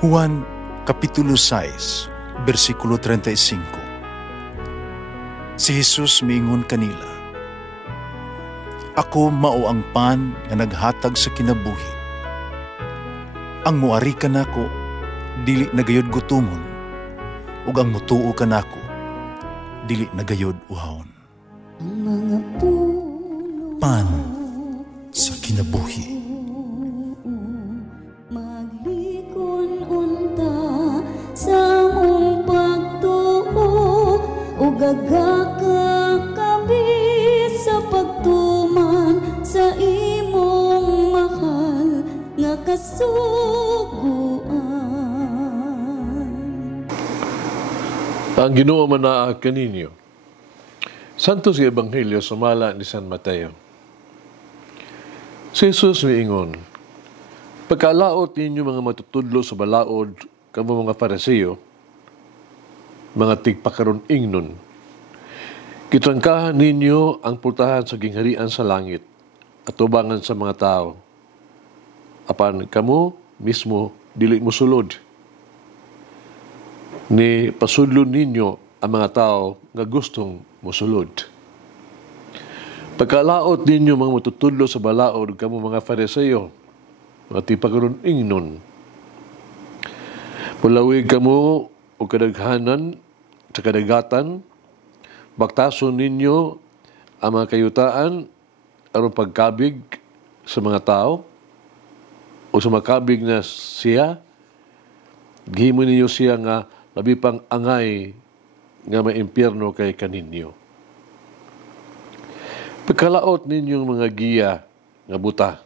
Juan Kapitulo 6, versikulo 35. Si Jesus miingon kanila, "Ako mao ang pan nga naghatag sa kinabuhi. Ang muari kanako dili nagayod gutumon, ug ang mutuo kanako dili nagayod uhawon." Ang mga puno Pan sa kinabuhi. maglikon unta sa mong pagtuo ug gagakabi sa pagtuman sa imong mahal nga kasuguan. Ang Ginoo manaa kaninyo. Santo sa Ebanghelyo sumala ni San Mateo. Si Jesus miingon, "Pagkalaot ninyo mga matutudlo sa balaod, kamo mga Pariseo, mga tigpakaron ingnon, kitrangkahan ninyo ang pultahan sa gingharian sa langit at tubangan sa mga tao. Apan kamo mismo dili mosulod. Ni pasudlon ninyo ang mga tao nga gustong mosulod. Pagkalaot ninyo mga matutudlo sa balaod, kamo mga Fariseo, mga tipakaron ingnon. Mulawig kamo o kadaghanan sa kadagatan, baktason ninyo ang mga kayutaan aron pagkabig sa mga tao o sa makabig na siya, gihimo ninyo siya nga labi pang angay nga may impyerno kay kaninyo. Pagkalaot ninyong mga giya nga buta.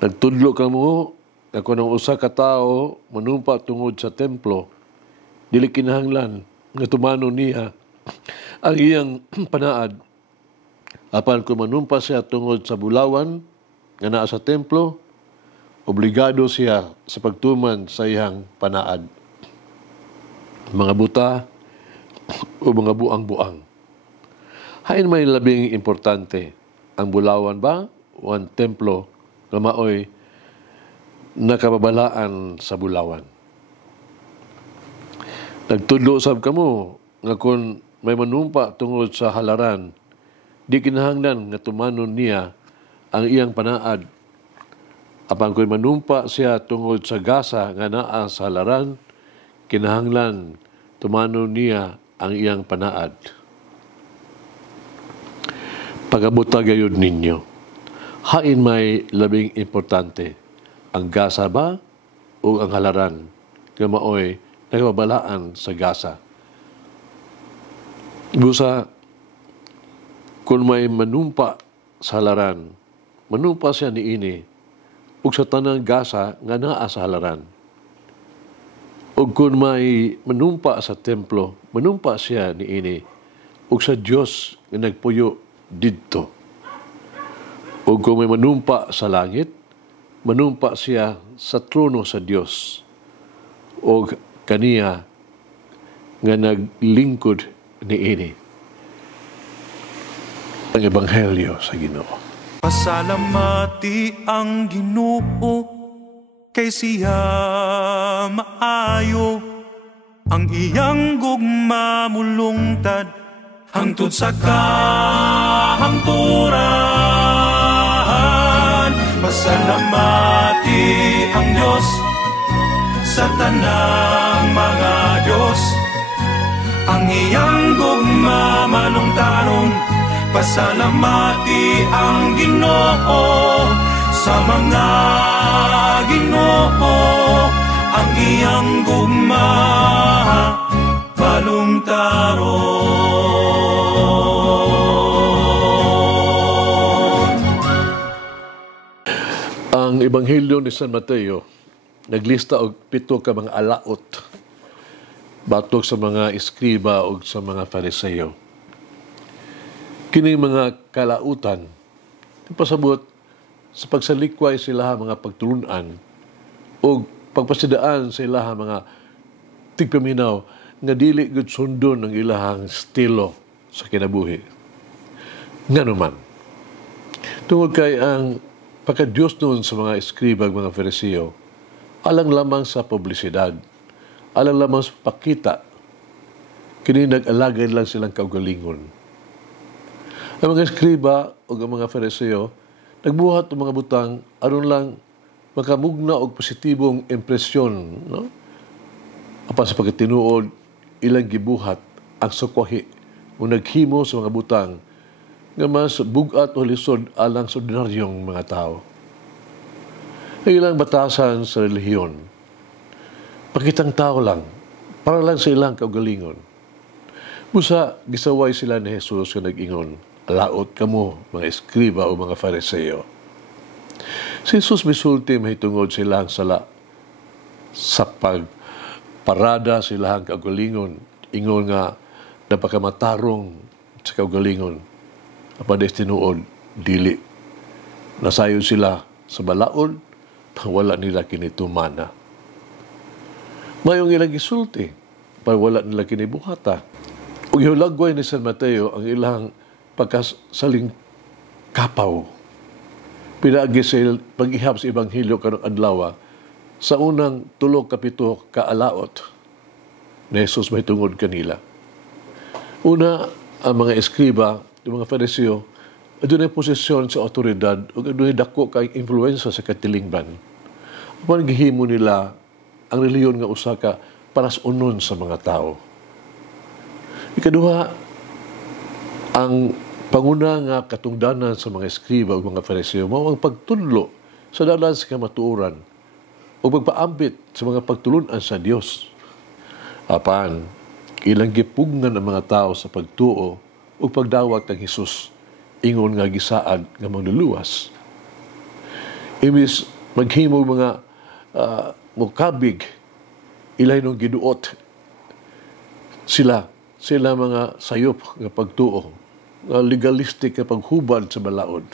Nagtudlo kamo nga kung ang usa ka tawo manumpa tungod sa templo, dili kinahanglan nga tumano niya ang iyang panaad. Apan kung manumpa siya tungod sa bulawan nga naa sa templo, obligado siya sa pagtuman sa iyang panaad. Mga buta o mga buang-buang. Hain may labing importante, ang bulawan ba o ang templo na maoy nakababalaan sa bulawan. Nagtudlo sab kamo nga kung may manumpa tungod sa halaran, di kinahanglan nga tumanon niya ang iyang panaad. Apan kung manumpa siya tungod sa gasa nga naa sa halaran, kinahanglan tumanon niya ang iyang panaad. Pagabuta gayud ninyo. Hain may labing importante, ang gasa ba o ang halaran nga maoy nakababalaan sa gasa. Busa, kung may manumpa sa halaran, manumpa siya niini ug sa tanang gasa nga naa sa halaran. Ug kung may manumpa sa templo, manumpa siya niini ug sa Dios nga nagpuyo didto. Ug kung may manumpa sa langit, manumpa siya sa trono sa Dios ug kaniya nga naglingkod niini. Ang Ebanghelyo sa Ginoo. Pasalamati ang Ginoo kay siya maayo, ang iyang gugma mulungtad hangtod sa kahangturan. Pasalamati ang Diyos sa tanang mga Diyos, ang iyang gugma malungtaron. Pasalamati ang Ginoo sa mga Ginoo, ang iyang gugma balungtaron. Ang Ebanghelyo ni San Mateo naglista og 7 ka mga alaot batok sa mga eskriba o sa mga Fariseo. Kining mga kalautan, pasabot sa pagsalikway sila mga pagtulunan o pagpasidaan sa ilaha mga tigpaminaw nga dili gud sundon ang ilahang estilo sa kinabuhi. Nga naman, tungod kay ang pagka-Diyos noon sa mga eskribag, mga Fariseo, Alang lamang sa publisidad, alang lamang sa pakita, kini nag-alagay lang silang kaugalingon. Ang mga eskriba o ang mga Fariseo, nagbuhat ng mga butang aron lang makamugna og positibong impresyon, no? Apan sa pagkatinuod, ilang gibuhat ang sukwahi o naghimo sa mga butang nga mas bugat o lisod alang sa ordinaryong mga tao. Ang ilang batasan sa relihiyon, pakitang tao lang, para lang sa ilang kaugalingon. Busa, gisaway sila ni Jesus nga nag-ingon, "Laot kamo, mga eskriba o mga Fariseo." Si Jesus misulti mahitungod silang sala sa pagparada silang kaugalingon, ingon nga napakamatarong sa kaugalingon. Apan tinuod, dili. Nasayon sila sa balaod, wala nila kinitumana. Mayong ilang gisulti, wala nila kinibuhata. Ug ihulagway ni San Mateo ang ilang pagkasaling kapaw. Pinaagi sa pag-ihap sa Ebanghelyo karong adlaw sa unang 3-7 kaalaot na Jesus may tungod kanila. Una, ang mga eskriba, yung mga Fariseo, adunay posisyon sa otoridad o adunay dako kay influensya sa katilingban. Apan gihimo nila ang reliyon nga usa ka paras-unon sa mga tao. Ikaduha, ang panguna nga katungdanan sa mga eskriba o mga Fariseo mao ang pagtudlo sa dalan sa kamatuoran o pagpaambit sa mga pagtulunan sa Dios. Apan, ilang gipugnan ang mga tao sa pagtuo o pagdawat ng Hesus, ingon nga gisaad nga manluluwas. Imbis maghimo mga mukabig, ilay nung giduot sila mga sayop nga pagtuo, legalistic nga paghubad sa balaod.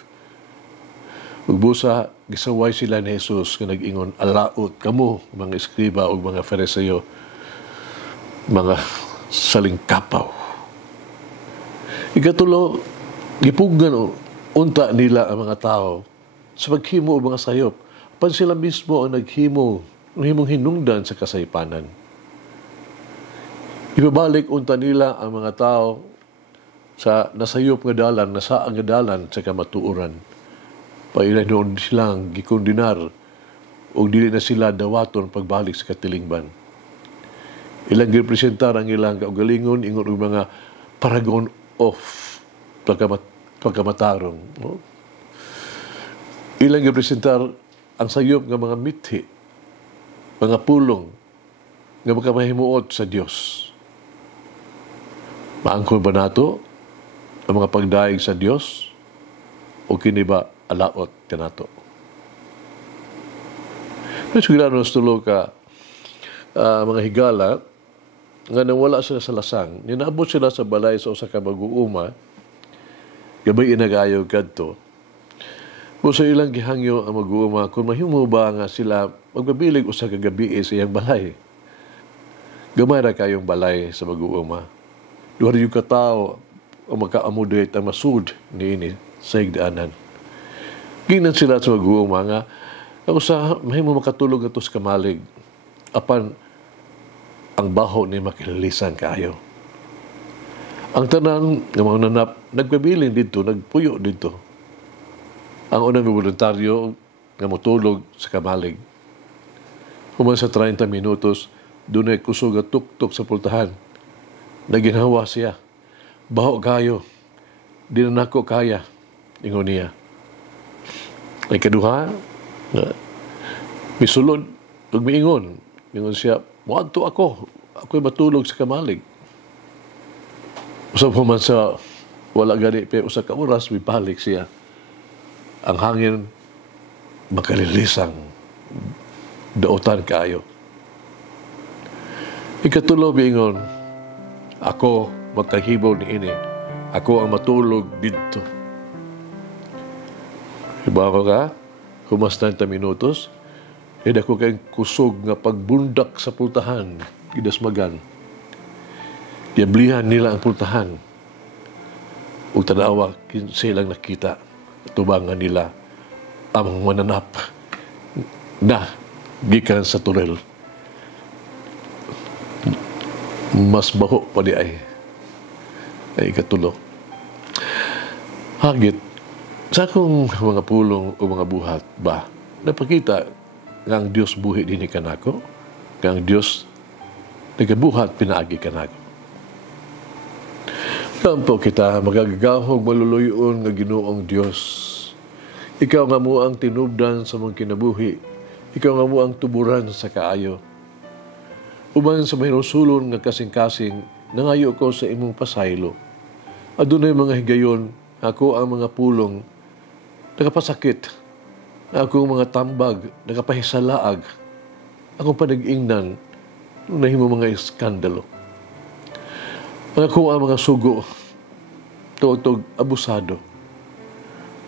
Ugbusa, gisaway sila ni Jesus nga nag-ingon, "Alaot kamo, mga eskriba o mga Fariseo, mga salingkapaw." Ikatulo, gipugnan unta nila ang mga tao sa paghimo o mga sayop. Pan sila mismo ang naghimong hinungdan sa kasaypanan. Ibabalik unta nila ang mga tao sa nasayop nga dalan, nasaang nga dalan sa kamatuoran. Pailay noon silang gikondinar o dili na sila dawaton pagbalik sa katilingban. Ilang gipresentar ang ilang kaugalingon, ingon og mga paragon of pagkamatarong. No? Ilang gipresentar ang sayop nga mga mithi, mga pulong nga makamahimuot sa Dios. Maangkol ba nato ang mga pagdaig sa Dios o kini ba alaot kanato? Sigurado sa tulo ka mga higala nga nawala sila sa lasang, ninaabot sila sa balay sa usa ka mag-uuma, gabay inagayo kadto. Sa ilang gihangyo ang mag-uuma, kung mahimo ba nga sila magpabilig usa ka gabi sa iyang balay. Gamay ra kayong balay sa mag-uuma. Duha yung katao ang maka-amudate ang masud niini sa higdaanan. Ginan sila sa mag-uuma nga, usa mahimo makatulog ato sa kamalig. Apan ang baho ni makilalisan kaayo. Ang tanan nga mga nanap, nagpabiling dito, nagpuyo dito. Ang unang voluntaryo nga motulog sa kamalig. Human sa 30 minutos, doon ay kusog at tuktok sa pultahan. Naginhawa siya. Baho kayo. Di na nako kaya. Ingon niya. Ay kaduha, misulod, ug miingon. Ingon siya, "Muadto ako. Ako'y matulog sa kamalig." Usap human sa wala gani, pero usa ka oras, mipalik siya. Ang hangin makalilisang daotan kaayo. Ikatulo biingon, "Ako makahibaw ni ini. Ako ang matulog dito." Ibawa ka, humas 30 minutos, ako kayong kusog nga pagbundak sa pultahan, gidasmagan. Diablihan nila ang pultahan. Ug tanawa, silang nakita. Tubangan nila ang mananap na gikan sa turel. Mas baho pa di ay katulo. Hagit, sa akong mga pulong o mga buhat ba, napakita nga ang Diyos buhi din kanako, nga ang Diyos nagabuhat pinaagi kanako. Tampo kita magagahog maluluyon nga Ginoong Diyos. Ikaw nga mo ang tinubdan sa mong kinabuhi. Ikaw nga mo ang tuburan sa kaayo. Uban sa mahinusulon nga kasing-kasing, nangayo ko sa imong pasaylo. Adunay mga higayon, ako ang mga pulong, nakapasakit. Ako ang mga tambag, nakapahisalaag. Akong panag-ingnan, nahimo mga iskandalo. Ako ang mga sugo, tuog abusado.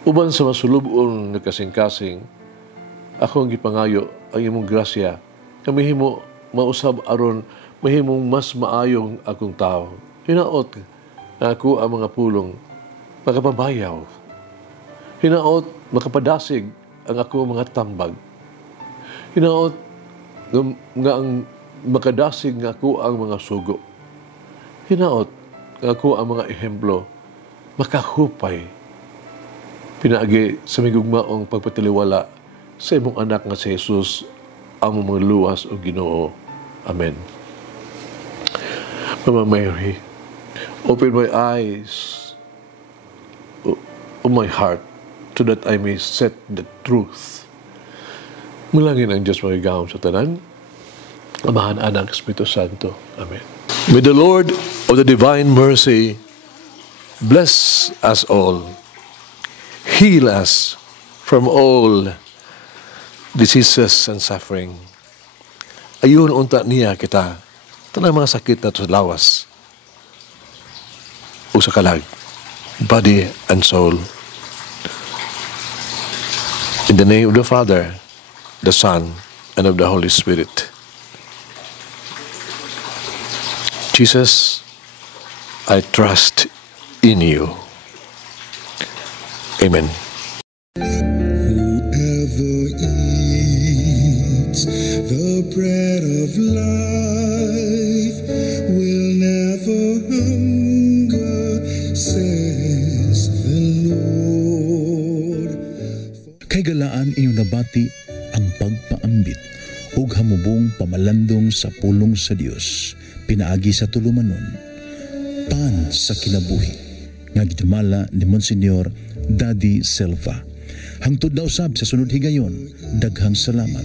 Uban sa masulubon nga kasing-kasing, ako ang gipangayo ang imong grasya, kami himo mausab aron mahimong mas maayong akong tao. Hinaot ako ang mga pulong, makapabayaw. Hinaot makapadasig ang ako mga tambag. Hinaot nga ang makadasig nga ako ang mga sugo. Hinaot nga ako ang mga ehemplo, makahupay. Pinaagi sa migugmaong pagpatiliwala sa imong anak nga si Jesus, ang mga luwas o Ginoo. Amen. Mama Mary, open my eyes of my heart so that I may set the truth. Mulangin ang Diyos magigahom sa tanan. Amahan, Anak, Espiritu Santo. Amen. May the Lord of the divine mercy bless us all, heal us from all diseases and suffering. Ayun unta niya kita, tanang mga sakit na sa lawas o sa kalag, body and soul. In the name of the Father, the Son, and of the Holy Spirit. Jesus, I trust in you. Amen. Whoever eats the bread of life will never hunger, says the Lord. Kay galaan inyong nabati ang pagpaambit ug hamubong pamalandong sa pulong sa Dios pinaagi sa tulumanon, pan sa kinabuhi nga gidumala ni Monsignor Daddy Silva. Hangtod na usab sa sunod higayon, daghang salamat.